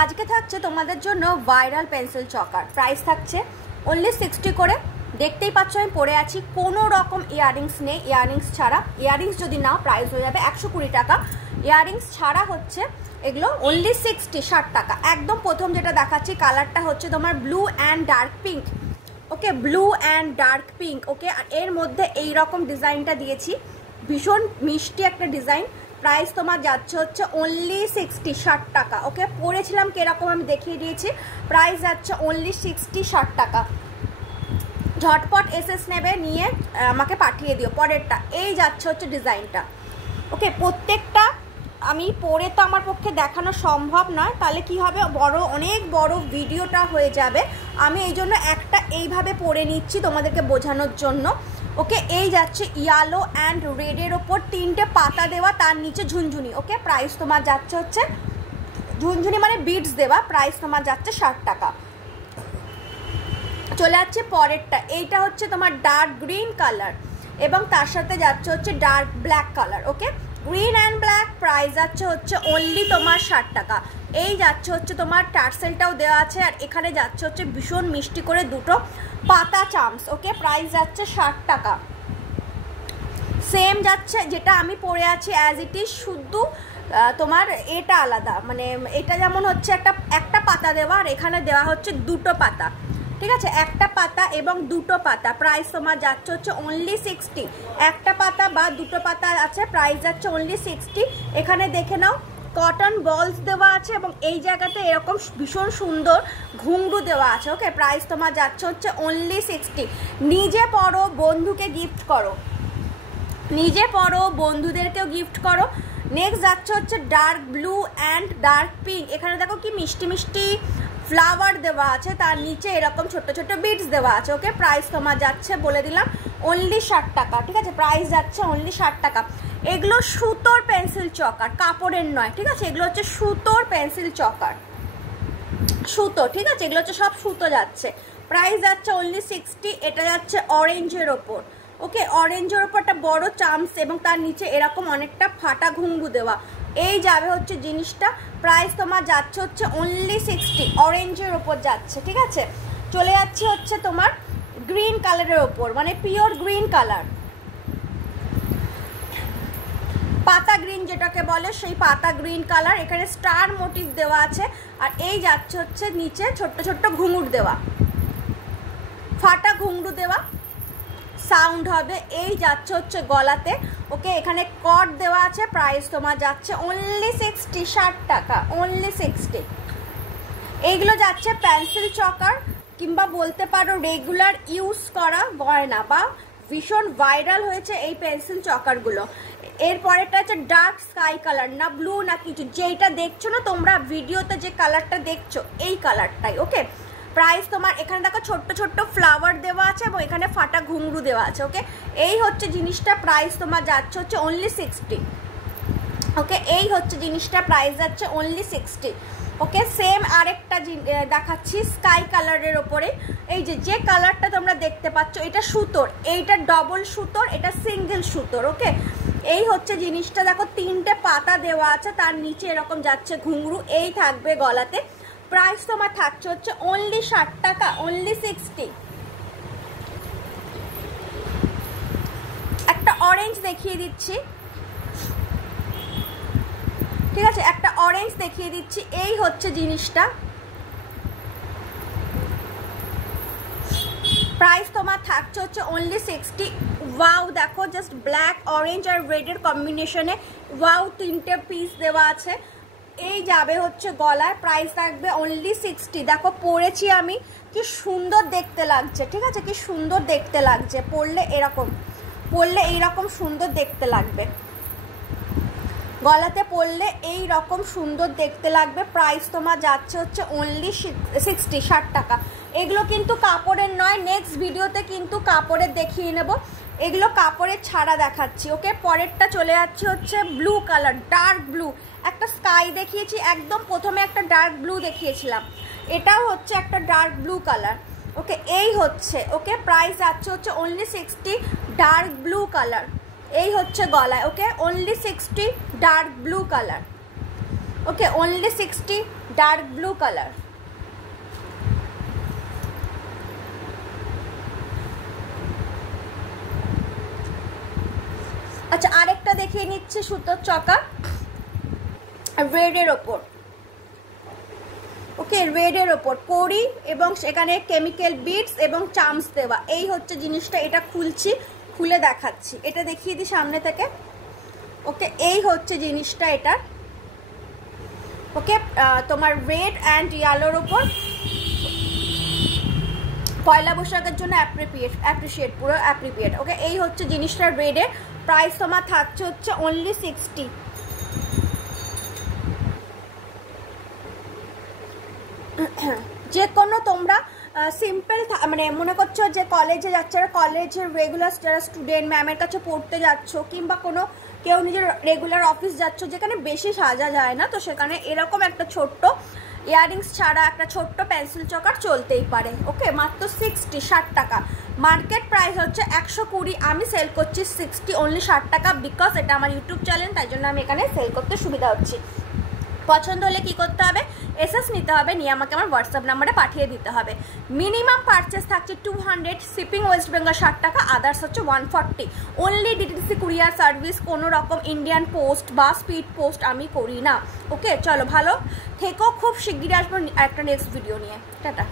আজকে থাকছে তোমাদের জন্য ভাইরাল পেন্সিল চকার। প্রাইস থাকছে অনলি 60 করে। দেখতেই পাচ্ছ আমি পরে আছি, কোনো রকম ইয়াররিংস নেই। ইয়াররিংস ছাড়া, ইয়াররিংস যদি নাও প্রাইস হয়ে যাবে 120 টাকা। ইয়াররিংস ছাড়া হচ্ছে এগুলো অনলি 60 টাকা। একদম প্রথম যেটা দেখাচ্ছি কালারটা হচ্ছে তোমার blue and dark pink. Okay, blue and dark pink. Okay, আর এর মধ্যে এই রকম ডিজাইনটা দিয়েছি, ভীষণ মিষ্টি একটা ডিজাইন। প্রাইস তোমার যাচ্ছে হচ্ছে অনলি 60 টাকা। ওকে, পরেছিলাম কিরকম আমি দেখিয়ে দিয়েছি। প্রাইস যাচ্ছে অনলি 60 টাকা। ঝটপট এসএস নেবে, নিয়ে আমাকে পাঠিয়ে দিও। পরেরটা এই যাচ্ছে হচ্ছে ডিজাইনটা। ওকে, প্রত্যেকটা আমি পরে তো আমার পক্ষে দেখানো সম্ভব নয়, তাহলে কি হবে, অনেক বড় ভিডিওটা হয়ে যাবে। আমি এই জন্য একটা এইভাবে পরে নিচ্ছি তোমাদেরকে বোঝানোর জন্য। ওকে, এই যাচ্ছে ইয়েলো অ্যান্ড রেডের ওপর 3টে পাতা দেওয়া, তার নিচে ঝুনঝুনি। ওকে, প্রাইস তোমার যাচ্ছে হচ্ছে ঝুনঝুনি মানে বিটস দেওয়া। প্রাইস তোমার যাচ্ছে 60 টাকা। চলে যাচ্ছে পরেরটা। এইটা হচ্ছে তোমার ডার্ক গ্রিন কালার এবং তার সাথে যাচ্ছে হচ্ছে dark black colour. Okay, green and black. Price যাচ্ছে হচ্ছে অনলি তোমার 60 টাকা। এই যাচ্ছে হচ্ছে তোমার টার্সেলটাও দেওয়া আছে, আর এখানে যাচ্ছে হচ্ছে ভীষণ মিষ্টি করে দুটো পাতা চামস। ওকে, প্রাইস যাচ্ছে 60 টাকা। সেম যাচ্ছে যেটা আমি পরে আছি অ্যাজ ইট ইজ, শুধু তোমার এটা আলাদা, মানে এটা যেমন হচ্ছে একটা পাতা দেওয়া, আর এখানে দেওয়া হচ্ছে দুটো পাতা। ঠিক আছে, একটা পাতা এবং দুটো পাতা। প্রাইস তোমার যাচ্ছে হচ্ছে অনলি 60। একটা পাতা বা দুটো পাতা আছে, প্রাইস যাচ্ছে অনলি 60। এখানে দেখে নাও কটন বলস দেওয়া আছে এবং এই জায়গাতে এরকম ভীষণ সুন্দর ঘুংরু দেওয়া আছে। ওকে, প্রাইস তোমার যাচ্ছে হচ্ছে অনলি 60। নিজে পরো, বন্ধুকে গিফট করো, নিজে পরো, বন্ধুদেরকেও গিফট করো। নেক্সট যাচ্ছে হচ্ছে dark blue and dark pink. এখানে দেখো কি মিষ্টি মিষ্টি ফ্লাওয়ার দেওয়া আছে, তার নিচে এরকম ছোট ছোট বিটস দেওয়া আছে। ওকে, প্রাইস তোমার যাচ্ছে বলে দিলাম অনলি 60 টাকা। ঠিক আছে, প্রাইস যাচ্ছে অনলি 60 টাকা। এগুলো সুতোর পেন্সিল চকার, কাপড়ের নয়। ঠিক আছে, এগুলো হচ্ছে সুতোর পেন্সিল চকার, সুতো। ঠিক আছে, এগুলো হচ্ছে সব সুতো যাচ্ছে। প্রাইস যাচ্ছে অনলি 60। এটা যাচ্ছে অরেঞ্জের ওপর। ওকে, অরেঞ্জের ওপর একটা বড় চামস এবং তার নিচে এরকম অনেকটা ফাটা ঘুঙ্গু দেওয়া। এই যাবে হচ্ছে জিনিসটা। প্রাইস তোমার যাচ্ছে হচ্ছে অনলি 60। অরেঞ্জের ওপর যাচ্ছে। ঠিক আছে, চলে যাচ্ছে হচ্ছে তোমার গ্রিন কালারের ওপর, মানে পিওর গ্রিন কালার, পাতা গ্রিন যেটাকে বলে, সেই পাতা গ্রিন কালার। এখানে স্টার মোটিভ দেওয়া আছে, আর এই যাচ্ছে হচ্ছে নিচে ছোট্ট ছোট্ট ঘুঙুর দেওয়া, ফাটা ঘুঙরু দেওয়া সাউন্ড হবে। এই যাচ্ছে হচ্ছে গলাতে। ওকে, এখানে কট দেওয়া আছে। প্রাইস তোমার যাচ্ছে অনলি 60 টাকা, অনলি 60। এইগুলো যাচ্ছে পেন্সিল চকার, কিংবা বলতে পারো রেগুলার ইউজ করা গয়না, বা ভীষণ ভাইরাল হয়েছে এই পেন্সিল চকারগুলো। এরপরেটা হচ্ছে ডার্ক স্কাই কালার, না ব্লু না কিছু, যেইটা দেখছো না তোমরা ভিডিওতে, যে কালারটা দেখছো এই কালারটাই। ওকে, প্রাইস তোমার এখানে দেখো ছোট্ট ছোট্ট ফ্লাওয়ার দেওয়া আছে এবং এখানে ফাটা ঘুঙরু দেওয়া আছে। ওকে, এই হচ্ছে জিনিসটা। প্রাইস তোমার যাচ্ছে হচ্ছে অনলি 60। ওকে, এই হচ্ছে জিনিসটা, প্রাইস যাচ্ছে অনলি 60। ওকে, সেম আরেকটা দেখাচ্ছি স্কাই কালারের ওপরে। এই যে কালারটা তোমরা দেখতে পাচ্ছ, এটা সুতোর, এইটা ডবল সুতোর, এটা সিঙ্গেল সুতোর। ওকে, এই হচ্ছে জিনিসটা। দেখো 3টে পাতা দেওয়া আছে, তার নিচে এরকম যাচ্ছে ঘুঙরু, এই থাকবে গলাতে। প্রাইস তোমার থাকছে হচ্ছে অনলি 60 টাকা, অনলি 60। একটা অরেঞ্জ দেখিয়ে দিচ্ছি। ঠিক আছে, একটা অরেঞ্জ দেখিয়ে দিচ্ছি। এই হচ্ছে জিনিসটা। প্রাইস তোমার থাকছে হচ্ছে অনলি 60। ওয়াও, দেখো জাস্ট ব্ল্যাক অরেঞ্জ আর রেডের কম্বিনেশনে ওয়াও 3টে পিস দেওয়া আছে। এই যাবে হচ্ছে গলায়। প্রাইস থাকবে অনলি 60। দেখো পরেছি আমি, কি সুন্দর দেখতে লাগছে। ঠিক আছে, কি সুন্দর দেখতে লাগছে পরলে, এইরকম সুন্দর দেখতে লাগবে গলাতে পরলে, এই রকম সুন্দর দেখতে লাগবে। প্রাইস তোমার যাচ্ছে হচ্ছে অনলি 60 টাকা। এগুলো কিন্তু কাপড়ের নয়, নেক্সট ভিডিওতে কিন্তু কাপড়ের দেখিয়ে নেব। এগুলো কাপড়ের ছাড়া দেখাচ্ছি। ওকে, পরেরটা চলে যাচ্ছে হচ্ছে ব্লু কালার, ডার্ক ব্লু। একটা স্কাই দেখিয়েছি, একদম প্রথমে একটা ডার্ক ব্লু দেখিয়েছিলাম, এটাও হচ্ছে একটা ডার্ক ব্লু কালার। ওকে, এই হচ্ছে। ওকে, প্রাইস যাচ্ছে হচ্ছে অনলি 60। ডার্ক ব্লু কালার, এই হচ্ছে গলায়। Okay, only 60, dark blue colour. Okay only 60 dark blue colour. আচ্ছা আরেকটা দেখিয়ে নিচ্ছে সুতোর চকা রেডের ওপর। ওকে রেডের ওপর কড়ি এবং সেখানে কেমিক্যাল বিটস এবং চামস দেওয়া, এই হচ্ছে জিনিসটা। এটা খুলছি, খুলে দেখাচ্ছি, এটা দেখিয়ে দিই সামনে থেকে। ওকে এই হচ্ছে জিনিসটা এটা। ওকে তোমার রেড অ্যান্ড ইয়েলোর ওপর পয়লা বৈশাখের জন্য অ্যাপ্রিসিয়েট পুরো অ্যাপ্রিপিয়েট। ওকে এই হচ্ছে জিনিসটা রেডের। প্রাইস তোমার থাকছে হচ্ছে অনলি 60। যে কোনো তোমরা সিম্পল মানে মনে করছো যে কলেজে যাচ্ছে, কলেজের রেগুলার যারা স্টুডেন্ট ম্যামের কাছে পড়তে যাচ্ছ, কিংবা কোনো কেউ নিজের রেগুলার অফিস যাচ্ছ যেখানে বেশি সাজা যায় না, তো সেখানে এরকম একটা ছোট্ট ইয়াররিংস ছাড়া একটা ছোট্ট পেন্সিল চকার চলতেই পারে। ওকে মাত্র 60 টাকা। মার্কেট প্রাইস হচ্ছে 120, আমি সেল করছি 60 অনলি 60 টাকা, বিকজ এটা আমার ইউটিউব চ্যানেল, তাই জন্য আমি এখানে সেল করতে সুবিধা হচ্ছে। পছন্দ হলে কী করতে হবে, এসএস নিতে হবে, নিয়ে আমাকে আমার হোয়াটসঅ্যাপ নাম্বারে পাঠিয়ে দিতে হবে। মিনিমাম পারচেস থাকছে 200, শিপিং ওয়েস্ট বেঙ্গল 60 টাকা, আদার্স হচ্ছে 140। অনলি ডিটিসি কুরিয়ার সার্ভিস, কোনো রকম ইন্ডিয়ান পোস্ট বা স্পিড পোস্ট আমি করি না। ওকে চলো ভালো থেকো, খুব শিগগিরই আসবো একটা নেক্সট ভিডিও নিয়ে। টাটা।